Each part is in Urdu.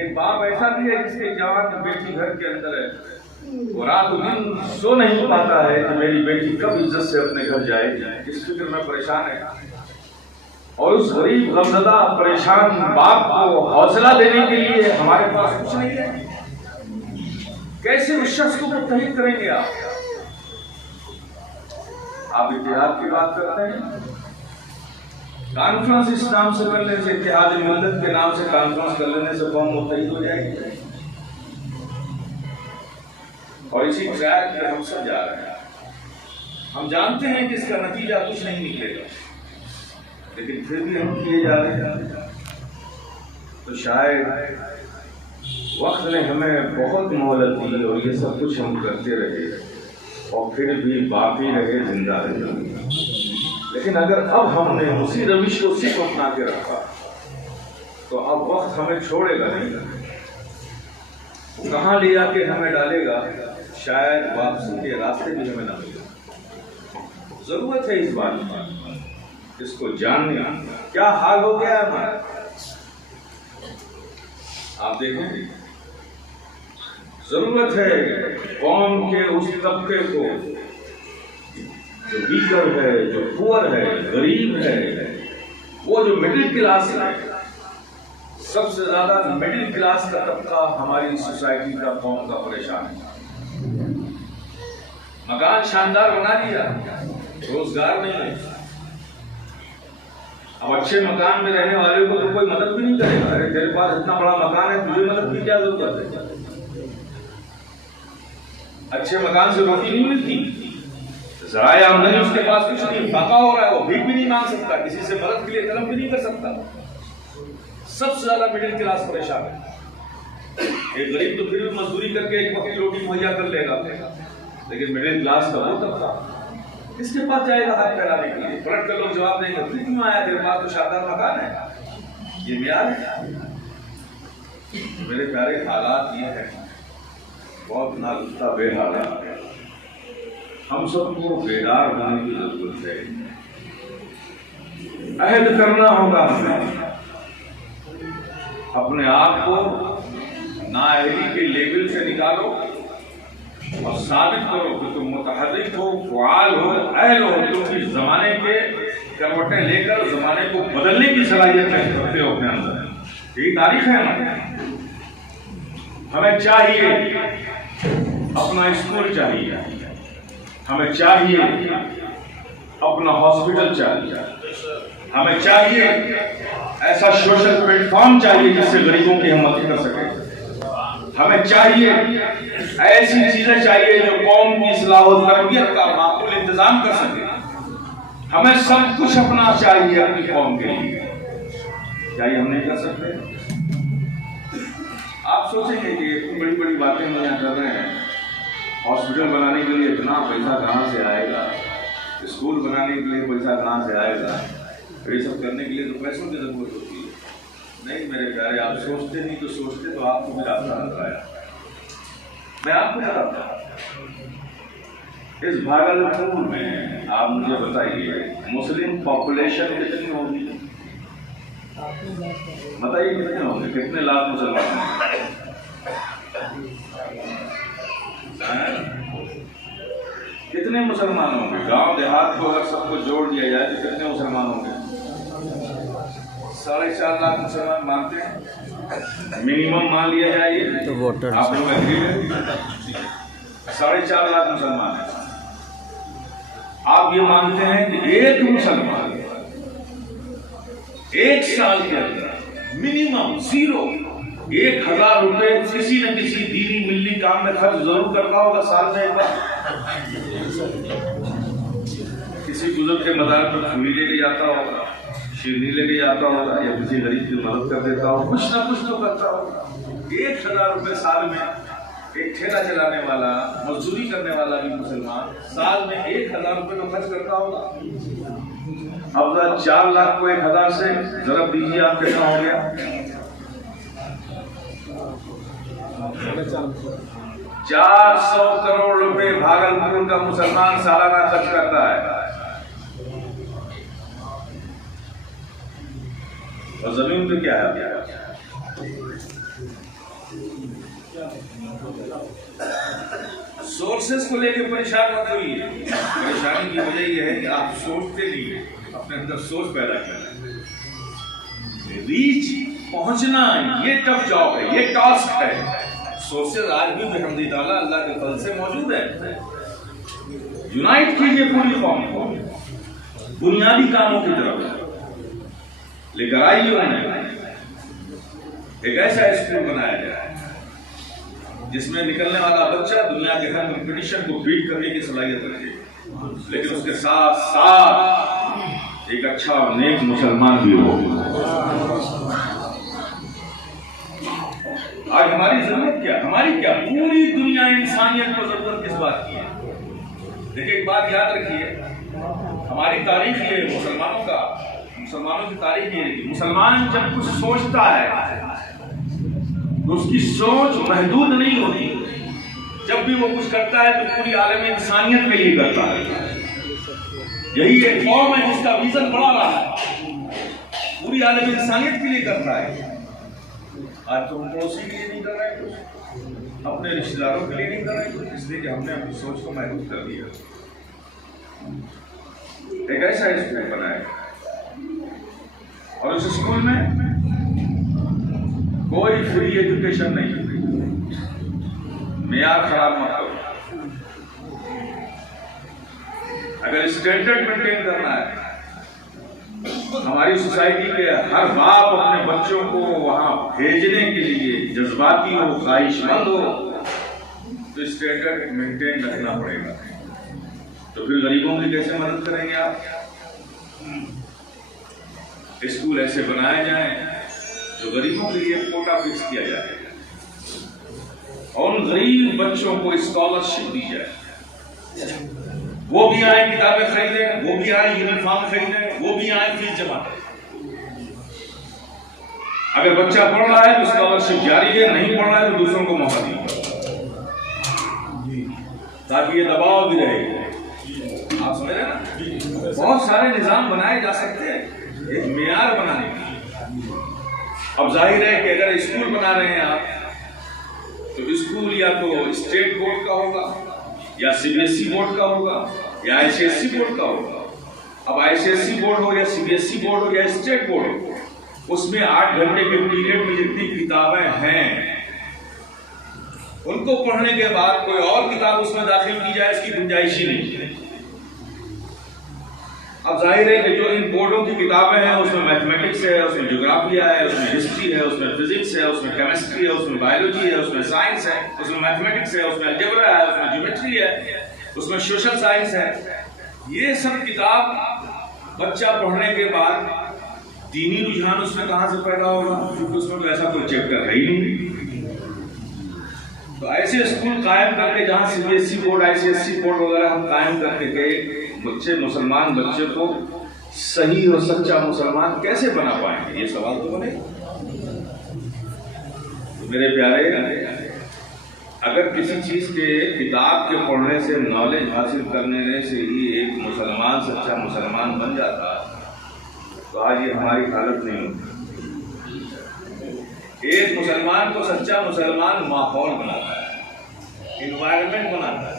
ایک باپ ایسا بھی ہے جس کے جوان بیٹی گھر کے اندر ہے، وہ رات و دن سو نہیں پاتا ہے کہ میری بیٹی کب عزت سے اپنے گھر جائے گی، اس فکر میں پریشان ہے۔ اور اس غریب غمزدہ پریشان باپ کو حوصلہ دینے کے لیے ہمارے پاس کچھ نہیں ہے۔ کیسے اس شخص کو متحد کریں گے آپ اتحاد کی بات کرتے ہیں؟ کانفرنس اس نام سے کر لینے سے، اتحاد ملت کے نام سے کانفرنس کر لینے سے قوم متحد ہو جائے گی؟ اور اسی ٹریک پہ ہم سب جا رہے ہیں۔ ہم جانتے ہیں کہ اس کا نتیجہ کچھ نہیں نکلے گا، لیکن پھر بھی ہم کیے جا رہے ہیں۔ تو شاید وقت نے ہمیں بہت مہلت دی اور یہ سب کچھ ہم کرتے رہے اور پھر بھی باقی رہے زندہ رہے۔ لیکن اگر اب ہم نے اسی روش کو صرف اپنا کے رکھا تو اب وقت ہمیں چھوڑے گا نہیں، کہاں لے جا کے ہمیں ڈالے گا شاید واپسی کے راستے بھی ہمیں نہ ملے۔ ضرورت ہے اس بات کی، اس کو جاننے کیا حال ہو گیا ہے ہمارا۔ آپ دیکھیں، ضرورت ہے قوم کے اس طبقے کو جو ویکر ہے، جو پور ہے، غریب ہے، وہ جو مڈل کلاس ہے، سب سے زیادہ مڈل کلاس کا طبقہ ہماری سوسائٹی کا، قوم کا پریشان ہے۔ مکان شاندار بنا دیا، روزگار نہیں ہے۔ اب اچھے مکان میں رہنے والے کو تو کوئی مدد بھی نہیں کرے گا۔ ارے تیرے پاس اتنا بڑا مکان ہے، تجھے مدد کی کیا ضرورت ہے؟ اچھے مکان سے روٹی نہیں ملتی، ذرائع آمدنی اس کے پاس کچھ نہیں، فاقہ ہو رہا ہے، وہ بھیک بھی نہیں مانگ سکتا، کسی سے مدد کے لیے طلب بھی نہیں کر سکتا۔ سب سے زیادہ مڈل کلاس پریشان ہے۔ ایک غریب تو پھر بھی مزدوری کر کے ایک وقت کی روٹی مہیا کر لے گا، لیکن مڈل کلاس کا وہ طبقہ کس کے پاس جائے گا ہاتھ پھیلانے کے لیے؟ پلٹ کر لوگ جواب دیں گے، تو کیوں آیا، تیرے پاس تو شاندار مکان ہے۔ یہ معیار ہے؟ میرے پیارے، حالات یہ ہیں، بہت ناگفتہ بے حالات ہے۔ ہم سب کو بیدار ہونے کی ضرورت ہے، عہد کرنا ہوگا ہمیں، اپنے آپ کو نااہلی کے لیبل سے نکالو اور ثابت کرو کہ تم متحرک ہو، فعال ہو، اہل ہو، تم اس زمانے کے کروٹیں لے کر زمانے کو بدلنے کی صلاحیت رکھتے ہو اپنے اندر۔ یہی تاریخ ہے ہمیں چاہیے اپنا اسکول چاہیے، ہمیں چاہیے اپنا ہاسپٹل چاہیے، ہمیں چاہیے ایسا سوشل پلیٹ فارم چاہیے جس سے غریبوں کی ہمت کر سکے، ہمیں چاہیے ایسی چیزیں چاہیے جو قوم کی اصلاح و تربیت کا معقول انتظام کر سکے۔ ہمیں سب کچھ اپنا چاہیے اپنی قوم کے لیے، کیا یہ ہم نہیں کر سکتے؟ آپ سوچیں گے کہ اتنی بڑی بڑی باتیں ہم یہاں کر رہے ہیں، ہاسپٹل بنانے کے لیے اتنا پیسہ کہاں سے آئے گا، اسکول بنانے کے لیے پیسہ کہاں سے آئے گا، یہ سب کرنے کے لیے تو پیسوں کی ضرورت ہوتی ہے۔ نہیں میرے پیارے، آپ سوچتے نہیں تو سوچتے تو آپ کو بھی راستہ بتایا۔ میں آپ کو بتاتا ہوں، اس بھاگلپور میں آپ مجھے بتائیے مسلم پاپولیشن کتنی ہوگی؟ بتائیے کتنے ہوں گے، کتنے لاکھ مسلمان ہیں؟ کتنے مسلمان ہوں گے؟ گاؤں دیہات کو اگر سب کو جوڑ دیا جائے تو کتنے مسلمان ہوں گے؟ 4.5 لاکھ مسلمان مانتے ہیں، منیمم مان لیا جائے یہ، آپ لوگ اگری ہیں؟ 4.5 لاکھ مسلمان ہیں۔ آپ یہ مانتے ہیں کہ ایک مسلمان 1 سال کے اندر منیمم 1,000 روپے کسی نہ کسی دینی ملی کام میں خرچ ضرور کرتا ہوگا سال میں ایک بار، کسی بزرگ کے مزار پر پھولی لے کے جاتا ہوگا، شیرنی لے کے جاتا ہوگا، یا کسی غریب کی مدد کر دیتا ہوگا، کچھ نہ کچھ تو کرتا ہوگا۔ 1,000 روپے سال میں ایک ٹھیلا چلانے والا، مزدوری کرنے والا بھی مسلمان سال میں 1,000 روپے تو خرچ کرتا ہوگا۔ اب 4 لاکھ کو 1,000 سے ضرب دیجیے، آپ کتنا ہو گیا؟ 400 کروڑ روپے بھاگلپور کا مسلمان سالانہ خرچ کرتا ہے، اور زمین پہ کیا ہے؟ سورسز کو لے کے پریشان مت ہوئیے. پریشانی کی وجہ یہ ہے کہ آپ سوچتے نہیں ہیں, اپنے اندر سوچ پیدا کرنا. ریچ پہنچنا یہ ٹف جاب ہے, یہ ٹاسک ہے. سورسز آج بھی بحمد تعالیٰ اللہ کے فضل سے موجود ہے. یونائٹ کیجیے پوری قوم کو بنیادی کاموں کی طرف لے کر آئیے. انہیں ایک ایسا اسکول بنایا جائے جس میں نکلنے والا بچہ دنیا کے ہر کمپٹیشن کو بیٹ کرنے کی صلاحیت رکھے, لیکن اس کے ساتھ ساتھ ایک اچھا اور نیک مسلمان بھی ہو. آج ہماری ضرورت کیا, ہماری کیا, پوری دنیا انسانیت کو ضرورت کس بات کی ہے؟ دیکھیں ایک بات یاد رکھیے, ہماری تاریخ یہ مسلمانوں کی تاریخ یہ ہے کہ مسلمان جب کچھ سوچتا ہے تو اس کی سوچ محدود نہیں ہوتی. جب بھی وہ کچھ کرتا ہے تو پوری عالم انسانیت کے لیے کرتا ہے. یہی ایک قوم ہے جس کا ویژن بڑا رہا ہے, پوری عالم انسانیت کے لیے کرتا ہے. آج تو ہم پڑوسی کے لیے نہیں کر رہے کچھ, اپنے رشتے داروں کے لیے نہیں کر رہے کچھ, اس لیے کہ ہم نے اپنی سوچ کو محدود کر دیا. ایک ایسا اسکول بنا ہے اور اس اسکول میں کوئی فری ایجوکیشن نہیں. معیار خراب مت کرو. اگر اسٹینڈرڈ مینٹین کرنا ہے, ہماری سوسائٹی کے ہر باپ اپنے بچوں کو وہاں بھیجنے کے لیے جذباتی ہو, خواہش مند ہو, تو اسٹینڈرڈ مینٹین رکھنا پڑے گا. تو پھر غریبوں کی کیسے مدد کریں گے آپ؟ اسکول ایسے بنائے جائیں جو غریبوں کے لیے کوٹا فکس کیا جائے اور ان غریب بچوں کو اسکالرشپ دی جائے. وہ بھی آئیں کتابیں خریدیں, وہ بھی آئیں یونیفارم خریدیں, وہ بھی آئیں فیس جمع کریں. اگر بچہ پڑھ رہا ہے تو اسکالرشپ جاری ہے, نہیں پڑھ رہا ہے تو دوسروں کو موقع دیں تاکہ یہ دباؤ بھی رہے گا. آپ سمجھ رہے ہیں نا, بہت سارے نظام بنائے جا سکتے ہیں ایک معیار بنانے کی. اب ظاہر ہے کہ اگر اسکول بنا رہے ہیں آپ تو اسکول یا تو اسٹیٹ بورڈ کا ہوگا یا C B S E board کا ہوگا یا آئی سی ایس سی بورڈ کا ہوگا. اب آئی سی ایس سی بورڈ ہو یا C B S E board ہو یا اسٹیٹ بورڈ ہو, اس میں 8 گھنٹے کے پیریڈ میں جتنی کتابیں ہیں ان کو پڑھنے کے بعد کوئی اور کتاب اس میں داخل کی جائے, اس کی گنجائش ہی نہیں. اب ظاہر ہے کہ جو ان بورڈوں کی کتابیں ہیں اس میں میتھمیٹکس ہے, اس میں جغرافیہ ہے, اس میں ہسٹری ہے, اس میں فزکس ہے, اس میں کیمسٹری ہے, اس میں بایولوجی ہے, اس میں سائنس ہے, اس میں میتھمیٹکس ہے, اس میں الجبرا ہے, اس میں جیومیٹری ہے, اس میں سوشل سائنس ہے. یہ سب کتاب بچہ پڑھنے کے بعد دینی رجحان اس میں کہاں سے پیدا ہوگا, کیونکہ اس میں ایسا کوئی چیپٹر ہے ہی نہیں. تو ایسے اسکول قائم کر کے جہاں C B S E board, I C S C board وغیرہ ہم قائم کر کے بچے مسلمان بچے کو صحیح اور سچا مسلمان کیسے بنا پائیں گے, یہ سوال تو بنے. میرے پیارے, اگر کسی چیز کے کتاب کے پڑھنے سے نالج حاصل کرنے سے ہی ایک مسلمان سچا مسلمان بن جاتا تو آج یہ ہماری حالت نہیں ہوتی. ایک مسلمان کو سچا مسلمان ماحول بناتا ہے, انوائرمنٹ بناتا ہے.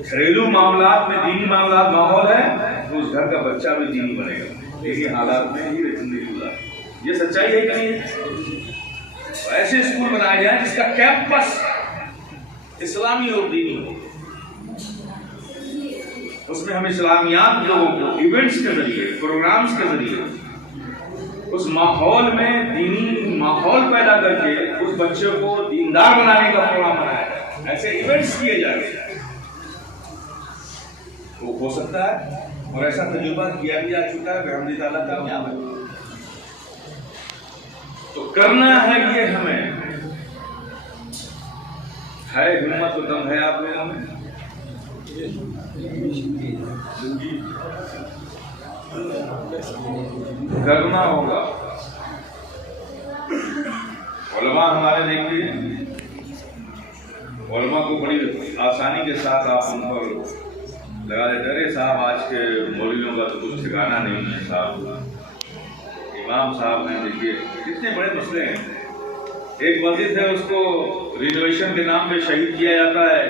گھریلو معاملات میں دینی معاملات ماحول ہے تو اس گھر کا بچہ بھی دینی بنے گا. یہی حالات میں ہی زندگی گزارے. یہ سچائی ہے کہ نہیں ہے؟ ایسے اسکول بنائے جائیں جس کا کیمپس اسلامی اور دینی ہو. اس میں ہم اسلامیات لوگوں کو ایونٹس کے ذریعے, پروگرامز کے ذریعے اس ماحول میں دینی ماحول پیدا کر کے اس بچے کو دیندار بنانے کا پروگرام بنایا جائے. ایسے ایونٹس کیے جائیں وہ ہو سکتا ہے, اور ایسا تجربہ کیا بھی جا چکا ہے بحمد تعالیٰ کامیاب ہے. تو کرنا ہے یہ ہمیں, ہے ہمت و دم ہے آپ لوگوں میں. کرنا ہوگا. علماء ہمارے دیکھیے, علماء کو بڑی آسانی کے ساتھ آپ ان پر لگا دیتے. ارے صاحب آج کے مولویوں کا تو کچھ ٹھکانا نہیں ہے, صاحب امام صاحب ہیں, دیکھیے کتنے بڑے مسئلے ہیں. ایک مسجد ہے اس کو رینوویشن کے نام پہ شہید کیا جاتا ہے،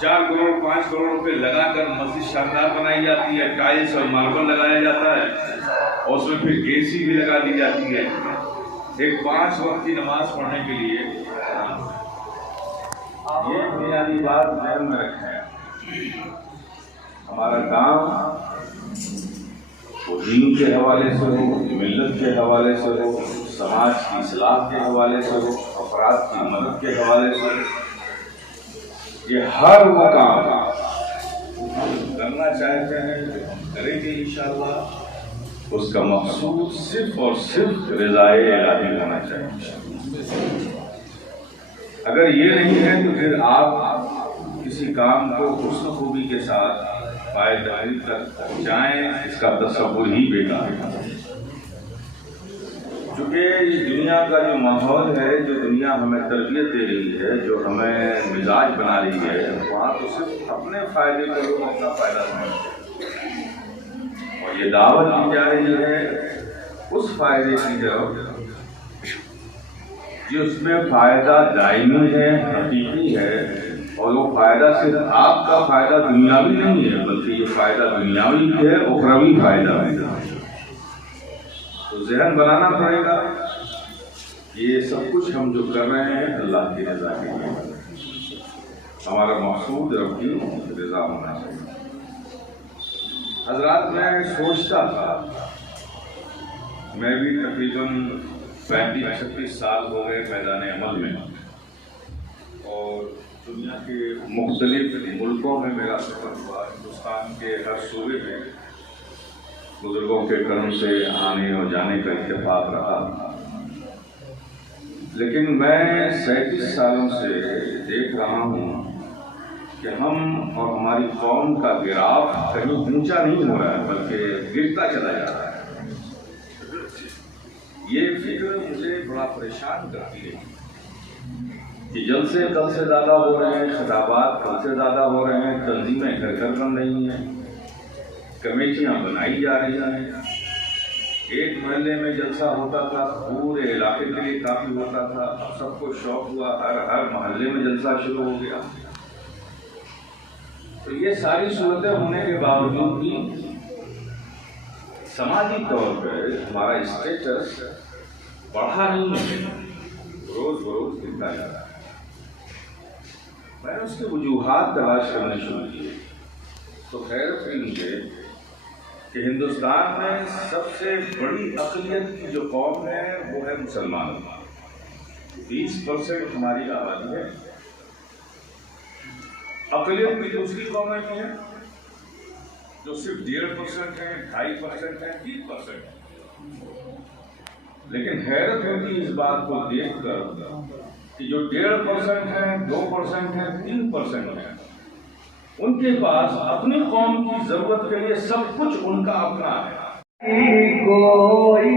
4 کروڑ 5 کروڑ روپے لگا کر مسجد شاندار بنائی جاتی ہے، ٹائلس اور ماربل لگایا جاتا ہے اور اس میں پھر اے سی بھی لگا دی جاتی ہے، ایک 5 وقت کی نماز پڑھنے کے لیے۔ یہ بنیادی بات ذہن میں رکھیں، ہمارا کام وہ دین کے حوالے سے ہو، ملت کے حوالے سے ہو، سماج کی اصلاح کے حوالے سے ہو، افراد کی مدد کے حوالے سے ہو، یہ ہر وہ کام کرنا چاہتے ہیں جو ہم کریں گے انشاءاللہ، اس کا مقصود صرف اور صرف رضائے الہی ہونا چاہیے۔ اگر یہ نہیں ہے تو پھر آپ کسی کام کو حسن خوبی کے ساتھ پائیداری تک پہنچائیں، اس کا تصور ہی بیکار ہے۔ چونکہ یہ دنیا کا جو ماحول ہے، جو دنیا ہمیں تربیت دے رہی ہے، جو ہمیں مزاج بنا رہی ہے، وہاں تو صرف اپنے فائدے کو لوگ اپنا فائدہ سمجھتے ہیں، اور یہ دعوت دی جا رہی ہے اس فائدے کی طرف جس میں فائدہ دائمی ہے، حقیقی ہے، اور وہ فائدہ صرف آپ کا فائدہ دنیاوی نہیں ہے بلکہ یہ فائدہ دنیاوی بھی ہے، اخروی فائدہ ہے۔ تو ذہن بنانا پڑے گا، یہ سب کچھ ہم جو کر رہے ہیں اللہ کی رضا کے لیے، ہمارا مقصود رب کی رضا ہونا چاہیے۔ حضرات، میں سوچتا تھا، میں بھی تقریباً 35-36 سال ہو گئے میدان عمل میں، اور دنیا کے مختلف ملکوں میں میرا سفر ہوا، ہندوستان کے ہر صوبے میں بزرگوں کے کرم سے آنے اور جانے کا اتفاق رہا، لیکن میں 37 سالوں سے دیکھ رہا ہوں کہ ہم اور ہماری قوم کا گراف کہیں اونچا نہیں ہو رہا ہے بلکہ گرتا چلا جا رہا ہے۔ یہ فکر مجھے بڑا پریشان کرتی ہے کہ جلسے کل سے زیادہ ہو رہے ہیں، خطابات کل سے زیادہ ہو رہے ہیں، تنظیمیں گھر گھر بن رہی ہیں، کمیٹیاں بنائی جا رہی ہیں۔ ایک محلے میں جلسہ ہوتا تھا، پورے علاقے کے لیے کافی ہوتا تھا، اب سب کو شوق ہوا، ہر محلے میں جلسہ شروع ہو گیا۔ تو یہ ساری صورتیں ہونے کے باوجود بھی سماجی طور پر ہمارا اسٹیٹس بڑھا نہیں ہے، روز بروز گرتا جا رہا ہے۔ میں نے اس کے وجوہات تلاش کرنے شروع کیے تو حیرت ہوئی مجھے کہ ہندوستان میں سب سے بڑی اقلیت کی جو قوم ہے وہ ہے مسلمان، 20% ہماری آبادی ہے۔ اقلیت کی دوسری قومیں بھی ہیں جو صرف 1.5% ہیں، 2.5% ہیں، 3% ہیں، لیکن حیرت ہوتی اس بات کو دیکھ کر کہ جو 1.5% ہیں، 2% ہیں، 3% ہیں، ان کے پاس اپنی قوم کی ضرورت کے لیے سب کچھ ان کا اپنا ہے۔ کوئی